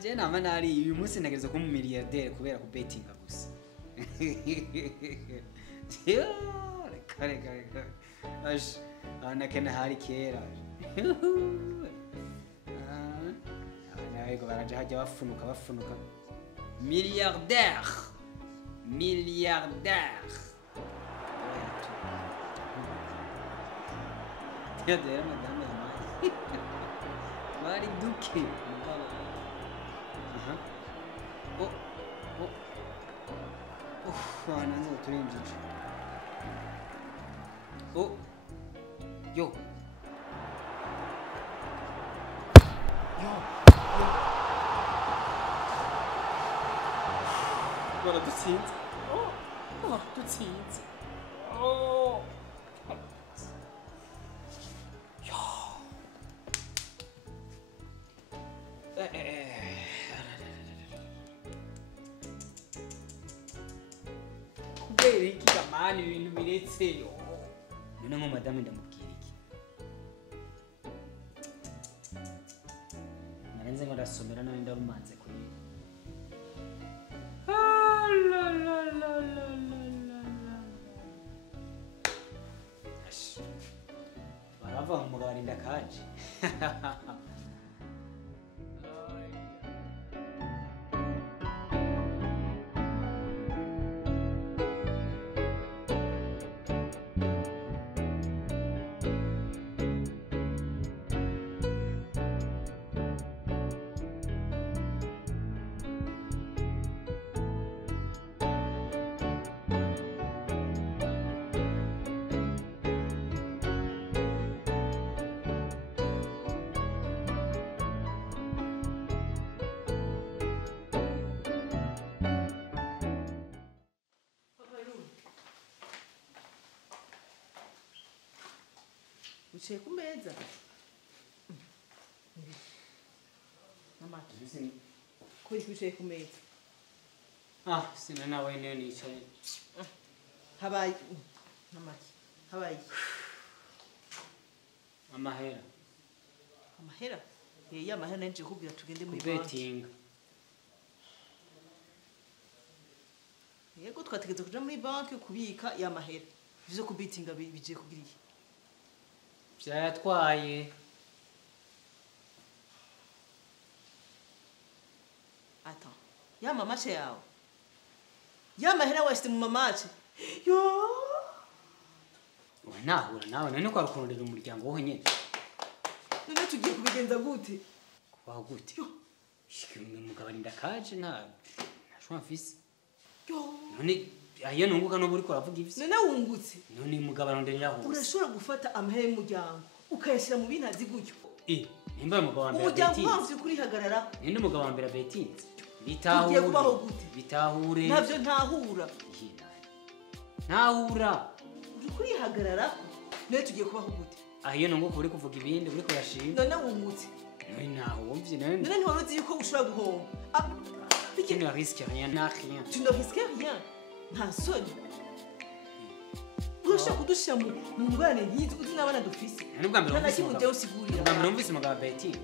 je nama nari uyu munsi nagereza ko mu milliardaire kubera kubetinga gusa. Reka. Ash ana kena hari kera. Naiko baraje hajya bafunuka. Milliardaire. Tiadera madame mai. Mari duke. Anaanza kutuinjisha. Yo. Bora dutsinze. Dutsinze. Kubera iki kamani ibintu biretse yo. None ngo madame ndamubwira iki? Narenze ngo ndasomera nawe ndarumanze kuri. Barava mu garinda kaje. Uciye ku meza. Mama, kuri uciye ku meza. Sina nawe niyo nicaye. Habaye. Mama, habaye. Amahera. Amahera nanje kubwira tugende muri banki. Kubetinga. Yego twategetse kuja muri banki kubika ya mahera. Bizo kubetinga bije kugira iki? Byatwaye. Attends. Ya mamache yawe. Ya mahera washite mu mamache. Yo! Nahura nawe none ko arukondera umuryango wo nyene. None tugiye kubigenza gute? Kubaho gute? Yo. Shikimwe mugabarinda kaje nta shwa mfise. Yo! None ayo nunguka no buri ko ravuga ivise. None wungutse. None mugabarondera hose. Urashobora gufata amahera y'umuryango ukayashira mu bintazi gutyo. Nimba umugabo wa mbere Umuryango wamvye kuri hagarara. Ninde umugabo wa mbere betinze? Tugiye kubaho gute? Bitahure. Navyo ntahura. Uri kuri hagarara. None tugiye kubaho gute? Ayo nunguka uri kuvuga ibindi uri ko yashimye. None wungutse. None naho wumvye none. None ntiwaruzi yuko ushobora guhomba. Tu ne risques rien, rien. Tu ne risques rien. Nta soni. Urashaka kudushira mu ngwane nk'izi uzi n'abana dufise. Nubwa mbere usigurira. Ubwa mbere umvise umugabo betinga.